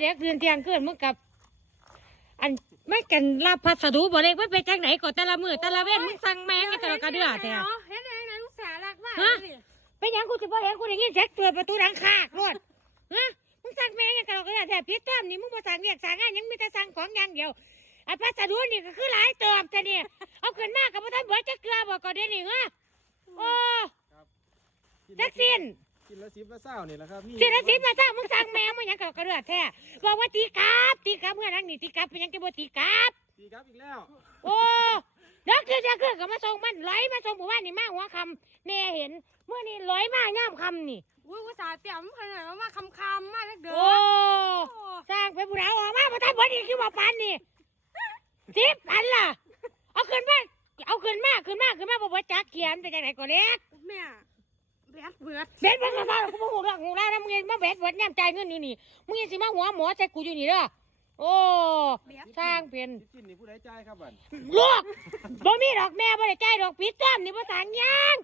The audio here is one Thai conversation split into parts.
เดี๋ยวคืนเที่ยงคืนมึงกับอันไม่กันรับพัสดุบ่เล็กไม่ไปจังไหนก็แต่ละมือแต่ละเว้นมึงสั่งแมงกันแต่ละกระเดือแต่เห็นยังไงลูกสาวรักมาก ฮะเป็นยังกูจะบ่เห็นกูได้ยินเสียงเปิดประตูดังคากรวดฮะมึงสั่งแมงกันแต่ละกระเดือแต่พิษเติมนี่มึงบ่สั่งเรียกสั่งงานยังมีแต่สั่งของอย่างเดียวไอ้พัสดุนี่ก็คือหลายเติมแต่เนี่ยเอาเกินมากกับพ่ท่านเบิดจะเกลือบอกก่อนเดี๋ยวนี้ฮะโอ้จักสินกินละ10ละ20นี่แหละครับสิละ10มาซ่ามึงสั่งแมงมึงยังกับกระเดือแท้บอกว่าตีกราบเมื่อนั้นนี่ตีกราบเป็นยังจะบ่ตีกราบตีครับอีกแล้วโอ้เดี๋ยวคือกับมาส่งมันไหลมาส่งหมู่บ้านนี่มาหัวคำแม่เห็นเมื่อนี่ไหลมาง่ามคำนี่อุ้ยอุตส่าห์เตรียมขนาดว่าคำมากเด้อโอ้สร้างไปบุญเอาออกมาประทับบดีคือว่าปันนี่10 อันล่ะเอาขึ้นมาบอกว่าจักเขียนไปจากไหนก่อนเด็กแม่เบ็ดเบ็ดมันก็ซ่ากูบอกหูแล้วนะมึงมาเบ็ดย่ำใจเงินอยู่นี่มึงยังสิมาหัวหมอใส่กูอยู่นี่เด้อโอ้สร้างเป็นที่นี่ผู้ใดจ่ายครับบัดลูกบ่มีดอกแม่บ่ได้ใจดอกปิดจ้ำนี่บ่สั่งยัง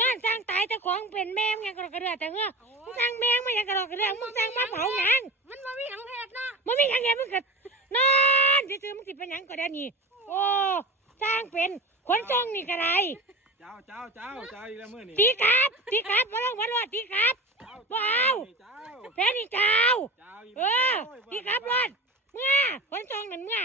นั่นสร้างตายแต่ของเป็นแม่มึงยังกระเดือแต่เงือมึงสร้างแม่มึงยังกระเดือมึงสร้างมาเผาหยังมันบ่มีหยังเทศเนาะมันมีหยังไงมึงก็นั่นซื่อมึงสิเป็นหยังก็ได้นี่โอ้สร้างเป็นขนส่งนี่ก็ได้เจ้าอีกแล้วมื้อนี้ตีครับบ่ต้องบ่รอดตีครับบ่เอาแพ้นี่เจ้าตีครับรอดเมื่อขนส่งนั่นเมื่อ